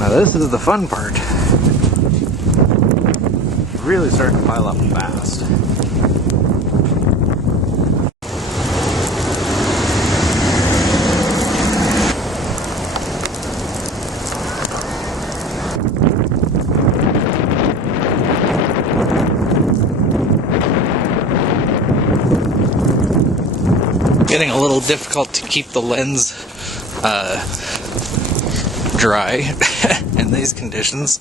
Now this is the fun part. Really starting to pile up fast. Getting a little difficult to keep the lens dry in these conditions.